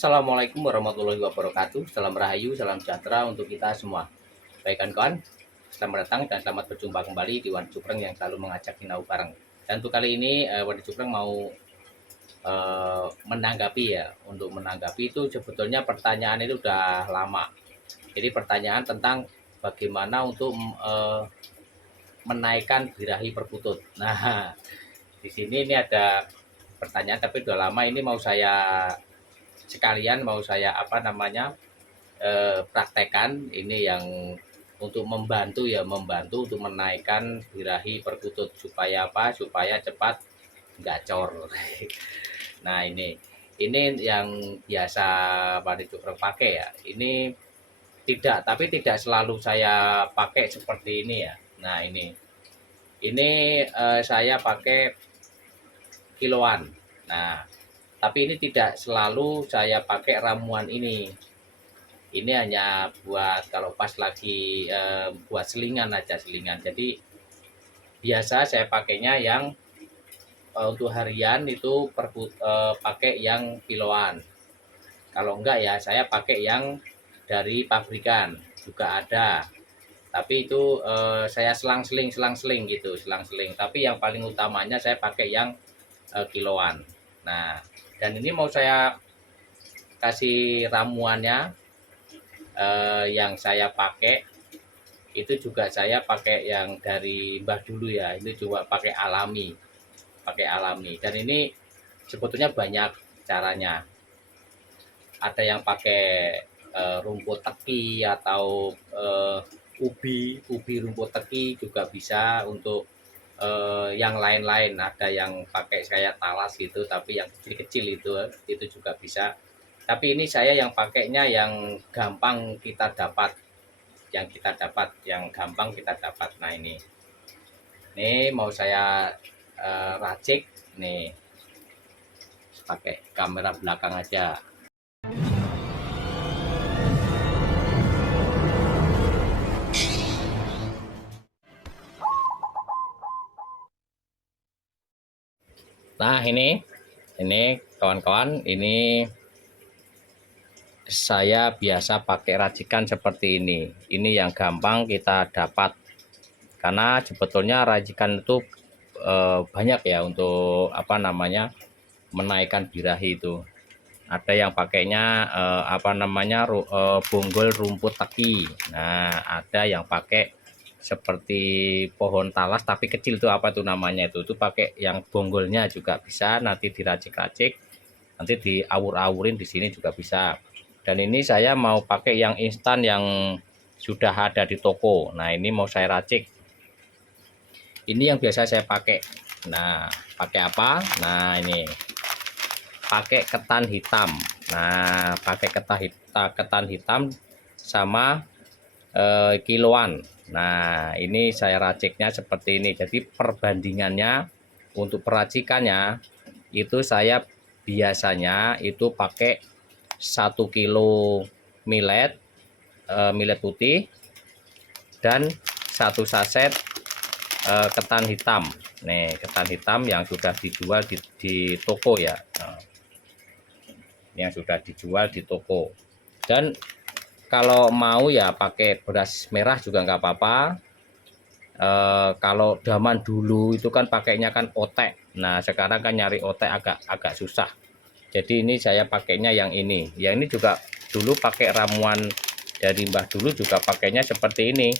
Assalamualaikum warahmatullahi wabarakatuh. Salam rahayu, salam sejahtera untuk kita semua. Baik kawan-kawan, selamat datang dan selamat berjumpa kembali di Wadi Cupreng yang selalu mengajak sinau bareng. Dan untuk kali ini Wadi Cupreng mau menanggapi ya. Untuk menanggapi itu sebetulnya pertanyaan itu udah lama. Jadi pertanyaan tentang bagaimana untuk menaikkan birahi perkutut. Nah, di sini ini ada pertanyaan tapi udah lama, ini mau saya sekalian mau saya praktekkan ini yang untuk membantu untuk menaikkan birahi perkutut supaya supaya cepat gacor. Nah, ini yang biasa Pak Cupreng pakai ya. Ini tidak selalu saya pakai seperti ini ya. Nah, ini saya pakai kiloan. Nah, tapi ini tidak selalu saya pakai ramuan ini. Ini hanya buat kalau pas lagi buat selingan aja, selingan. Jadi biasa saya pakainya yang untuk harian itu pakai yang kiloan. Kalau enggak ya saya pakai yang dari pabrikan juga ada. Tapi itu saya selang-seling gitu, selang-seling. Tapi yang paling utamanya saya pakai yang kiloan. Nah, dan ini mau saya kasih ramuannya yang saya pakai itu juga saya pakai yang dari Mbah dulu ya. Ini juga pakai alami. Dan ini sebetulnya banyak caranya. Ada yang pakai rumput teki atau ubi rumput teki juga bisa. Untuk yang lain-lain ada yang pakai saya talas gitu, tapi yang kecil-kecil itu juga bisa. Tapi ini saya yang pakainya yang gampang kita dapat, yang gampang kita dapat. Nah, ini mau saya racik nih, pakai kamera belakang aja. Nah, ini kawan-kawan, ini saya biasa pakai racikan seperti ini. Ini yang gampang kita dapat. Karena sebetulnya racikan itu banyak ya untuk menaikkan birahi itu. Ada yang pakainya bonggol rumput teki. Nah, ada yang pakai seperti pohon talas tapi kecil, itu apa tuh namanya, itu pakai yang bonggolnya juga bisa. Nanti diracik-racik, nanti diawur-awurin di sini juga bisa. Dan ini saya mau pakai yang instan yang sudah ada di toko. Nah, ini mau saya racik. Ini yang biasa saya pakai. Nah, pakai apa? Nah, ini pakai ketan hitam. Nah, pakai ketan hitam sama kiloan. Nah, ini saya raciknya seperti ini. Jadi perbandingannya untuk peracikannya itu saya biasanya itu pakai 1 kilo millet putih dan 1 saset ketan hitam. Nih, ketan hitam yang sudah dijual di toko ya. Yang sudah dijual di toko. Dan kalau mau ya pakai beras merah juga nggak apa-apa. Kalau zaman dulu itu kan pakainya kan otek. Nah, sekarang kan nyari otek agak susah. Jadi ini saya pakainya yang ini. Yang ini juga dulu pakai ramuan dari Mbah dulu juga pakainya seperti ini.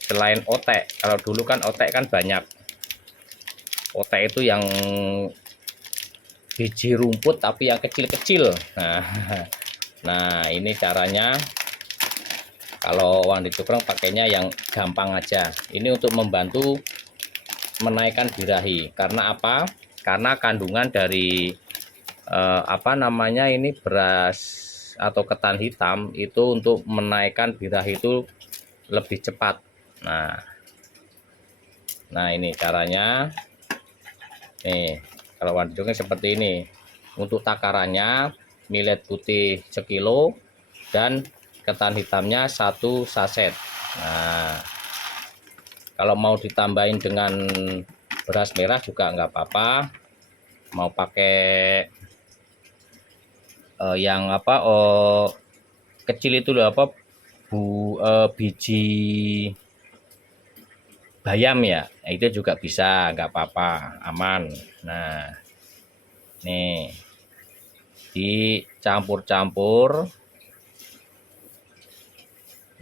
Selain otek, kalau dulu kan otek kan banyak. Otek itu yang biji rumput tapi yang kecil-kecil. Nah, ini caranya. Kalau Wadi Cupreng pakainya yang gampang aja. Ini untuk membantu menaikkan birahi. Karena apa? Karena kandungan dari ini beras atau ketan hitam itu untuk menaikkan birahi itu lebih cepat. Nah, ini caranya. Nih, kalau Wadi Cupreng seperti ini. Untuk takarannya millet putih sekilo dan ketan hitamnya 1 saset. Nah, kalau mau ditambahin dengan beras merah juga nggak apa-apa. Mau pakai yang apa kecil itu loh, apa biji bayam ya, itu juga bisa, nggak apa-apa, aman. Nah, nih dicampur-campur.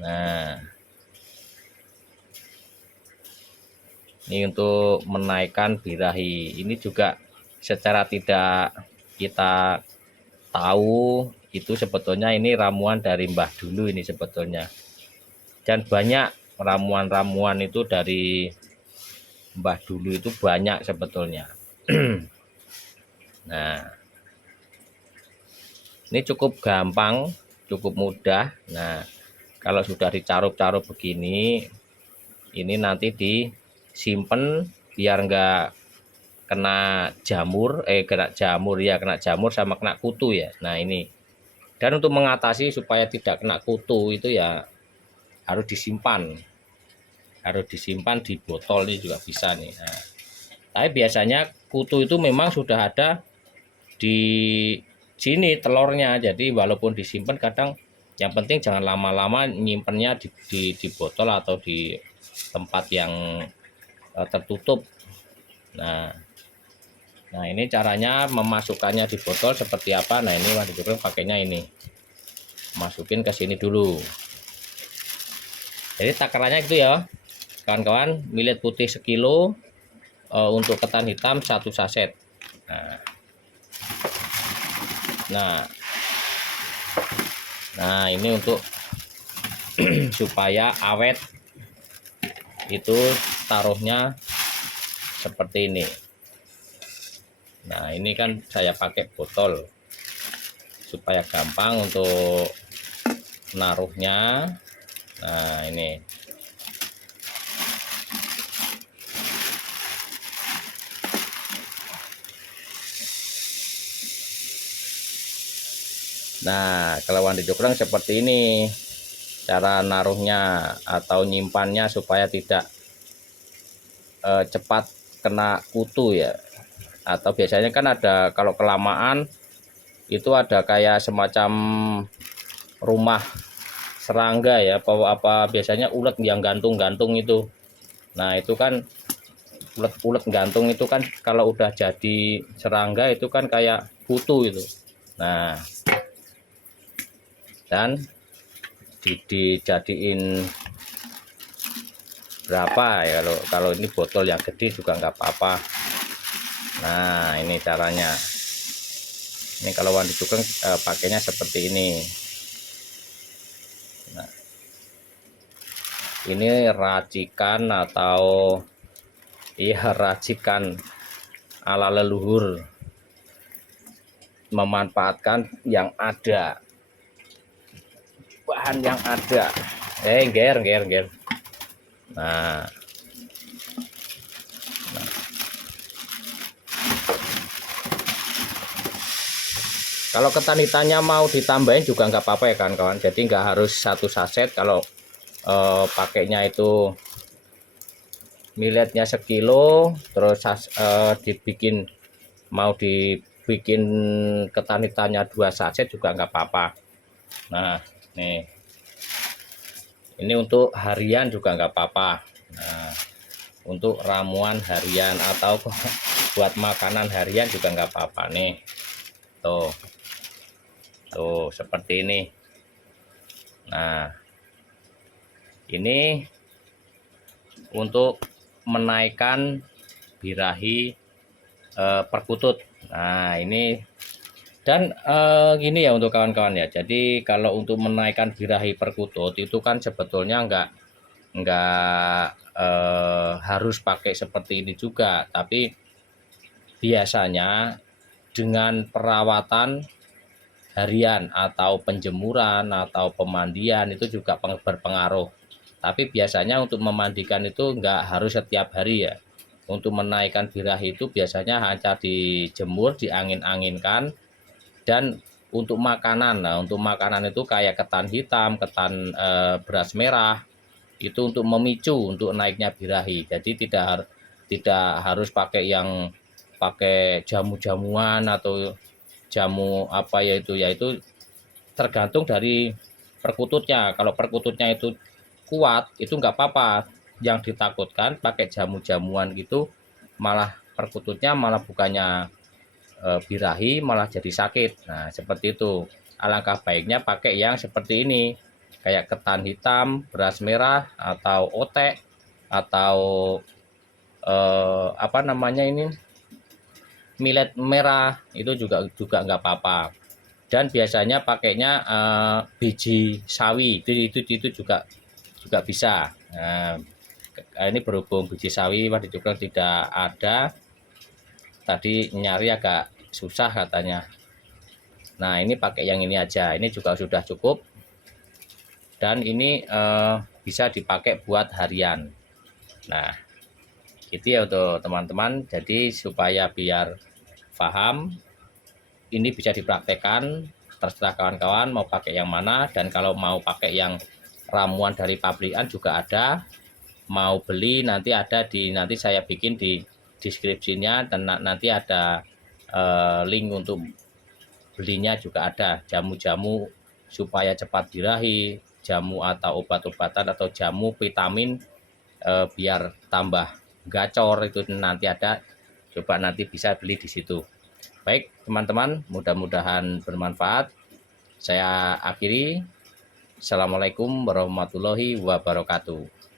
Nah, ini untuk menaikkan birahi. Ini juga secara tidak kita tahu itu sebetulnya ini ramuan dari Mbah Dulu ini sebetulnya. Dan banyak ramuan-ramuan itu dari Mbah Dulu itu banyak sebetulnya. Nah, ini cukup gampang, cukup mudah. Nah, kalau sudah dicaruk-caruk begini, ini nanti disimpan biar enggak kena jamur, kena jamur sama kena kutu ya. Nah, ini. Dan untuk mengatasi supaya tidak kena kutu itu ya harus disimpan. Harus disimpan di botol ini juga bisa nih. Nah, tapi biasanya kutu itu memang sudah ada di sini telurnya. Jadi walaupun disimpan kadang yang penting jangan lama-lama nyimpennya di botol atau di tempat yang tertutup. Nah, ini caranya memasukkannya di botol seperti apa. Nah, ini Wadi Joglang pakainya ini. Masukin ke sini dulu. Jadi takarannya itu ya, kawan-kawan. Millet putih 1 kilo, untuk ketan hitam 1 saset. Nah, ini untuk supaya awet itu taruhnya seperti ini. Nah, ini kan saya pakai botol supaya gampang untuk naruhnya. Nah, ini. Nah, kalau Wadi Joglang seperti ini cara naruhnya atau nyimpannya supaya tidak cepat kena kutu ya. Atau biasanya kan ada, kalau kelamaan itu ada kayak semacam rumah serangga ya, apa biasanya ulet yang gantung-gantung itu. Nah, itu kan ulet-ulet gantung itu kan kalau udah jadi serangga itu kan kayak kutu itu. Nah, dan dijadiin berapa ya, kalau ini botol yang gede juga nggak apa-apa. Nah, ini caranya. Ini kalau Wadi Joglang pakainya seperti ini. Nah, ini racikan atau iya racikan ala leluhur, memanfaatkan yang ada, bahan yang ada. Ger. Nah, kalau ketan hitamnya mau ditambahin juga nggak apa-apa ya kan kawan. Jadi nggak harus 1 saset. Kalau pakainya itu milletnya 1 kilo, terus mau dibikin ketan hitamnya 2 saset juga nggak apa-apa. Nah, nih. Ini untuk harian juga nggak apa-apa. Nah, untuk ramuan harian atau buat makanan harian juga nggak apa-apa nih. Tuh seperti ini. Nah, ini untuk menaikkan birahi perkutut. Nah, ini dan gini ya untuk kawan-kawan ya. Jadi kalau untuk menaikkan birahi perkutut itu kan sebetulnya nggak harus pakai seperti ini juga, tapi biasanya dengan perawatan harian atau penjemuran atau pemandian itu juga berpengaruh. Tapi biasanya untuk memandikan itu nggak harus setiap hari ya. Untuk menaikkan birahi itu biasanya hanya dijemur, diangin-anginkan. Dan untuk makanan, nah untuk makanan itu kayak ketan hitam, ketan beras merah, itu untuk memicu untuk naiknya birahi. Jadi tidak harus pakai jamu-jamuan atau jamu apa yaitu tergantung dari perkututnya. Kalau perkututnya itu kuat itu nggak apa-apa. Yang ditakutkan pakai jamu-jamuan gitu malah perkututnya malah bukannya birahi malah jadi sakit. Nah seperti itu. Alangkah baiknya pakai yang seperti ini, kayak ketan hitam, beras merah, atau otek, atau apa namanya ini, millet merah, itu juga nggak apa-apa. Dan biasanya pakainya biji sawi, itu juga bisa. Nah, ini berhubung biji sawi pada juga tidak ada, tadi nyari agak susah katanya. Nah ini pakai yang ini aja, ini juga sudah cukup, dan ini bisa dipakai buat harian. Nah gitu ya untuk teman-teman, jadi supaya biar paham, ini bisa dipraktekkan, terserah kawan-kawan mau pakai yang mana. Dan kalau mau pakai yang ramuan dari pabrikan juga ada, mau beli nanti ada nanti saya bikin di deskripsinya, dan nanti ada link untuk belinya juga ada. Jamu-jamu supaya cepat birahi, jamu atau obat-obatan atau jamu vitamin biar tambah gacor, itu nanti ada, coba nanti bisa beli di situ. Baik teman-teman, mudah-mudahan bermanfaat. Saya akhiri. Assalamualaikum warahmatullahi wabarakatuh.